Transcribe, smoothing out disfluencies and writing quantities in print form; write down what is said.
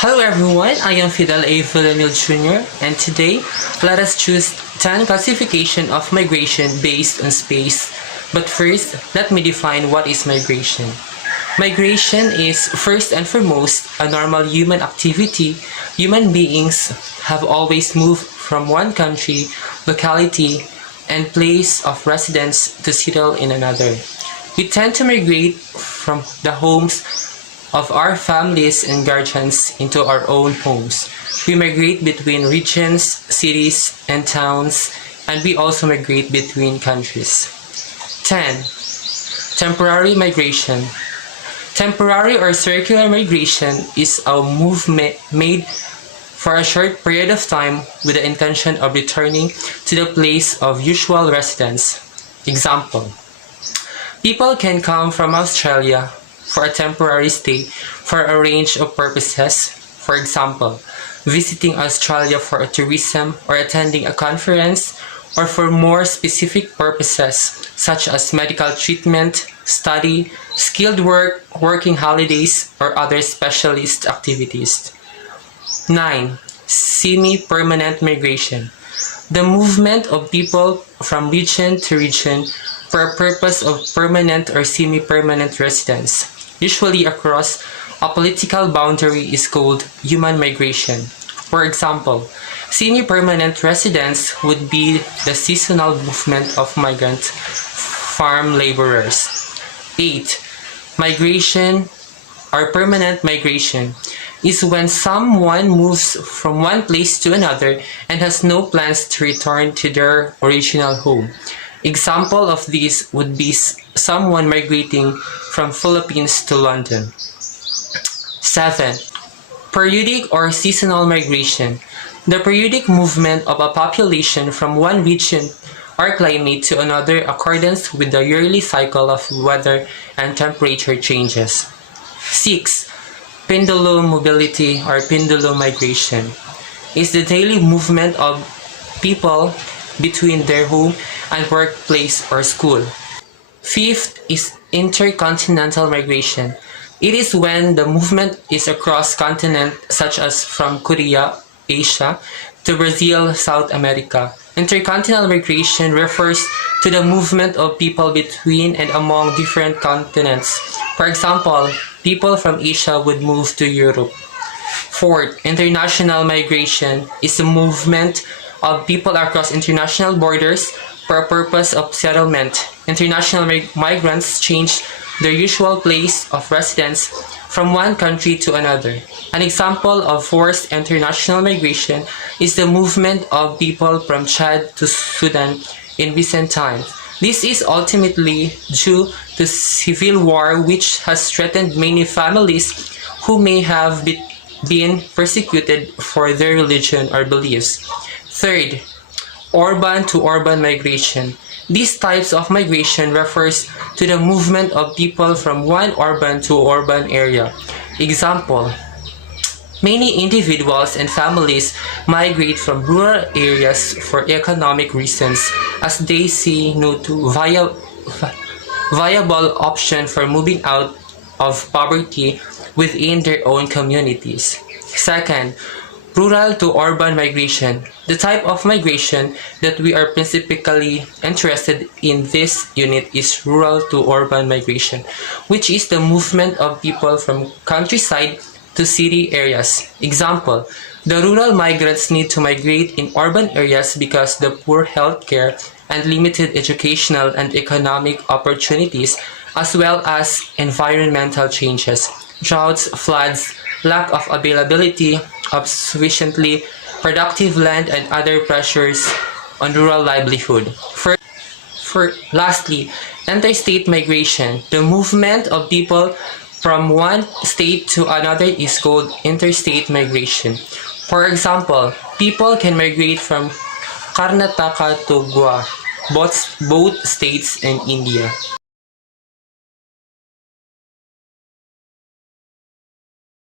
Hello everyone, I am Fidel A. Villamil Jr. and today let us choose 10 classification of migration based on space. But first, let me define what is migration. Migration is first and foremost a normal human activity. Human beings have always moved from one country, locality, and place of residence to settle in another. We tend to migrate from the homes of our families and guardians into our own homes. We migrate between regions, cities, and towns, and we also migrate between countries. 10. Temporary migration. Temporary or circular migration is a movement made for a short period of time with the intention of returning to the place of usual residence. Example: people can come from Australia for a temporary stay for a range of purposes. For example, visiting Australia for a tourism or attending a conference, or for more specific purposes such as medical treatment, study, skilled work, working holidays, or other specialist activities. 9. Semi-permanent migration. The movement of people from region to region for a purpose of permanent or semi-permanent residence, usually across a political boundary, is called human migration. For example, semi-permanent residence would be the seasonal movement of migrant farm laborers. 8. Migration or permanent migration is when someone moves from one place to another and has no plans to return to their original home. Example of this would be someone migrating from Philippines to London. 7. Periodic or seasonal migration. The periodic movement of a population from one region or climate to another in accordance with the yearly cycle of weather and temperature changes. 6. Pendulum mobility or pendulum migration is the daily movement of people between their home and workplace or school. 5th is intercontinental migration. It is when the movement is across continent, such as from Korea, Asia, to Brazil, South America. Intercontinental migration refers to the movement of people between and among different continents. For example, people from Asia would move to Europe. 4th, international migration is the movement of people across international borders for a purpose of settlement. International migrants change their usual place of residence from one country to another. An example of forced international migration is the movement of people from Chad to Sudan in recent times. This is ultimately due to civil war, which has threatened many families who may have been persecuted for their religion or beliefs. 3rd, urban to urban migration. These types of migration refers to the movement of people from one urban to urban area. Example: many individuals and families migrate from rural areas for economic reasons, as they see no viable option for moving out of poverty within their own communities. 2nd, rural to urban migration. The type of migration that we are principally interested in this unit is rural to urban migration, which is the movement of people from countryside to city areas. Example: the rural migrants need to migrate in urban areas because the poor healthcare and limited educational and economic opportunities, as well as environmental changes, droughts, floods, lack of availability of sufficiently productive land, and other pressures on rural livelihood. Lastly, interstate migration. The movement of people from one state to another is called interstate migration. For example, people can migrate from Karnataka to Goa, both states in India.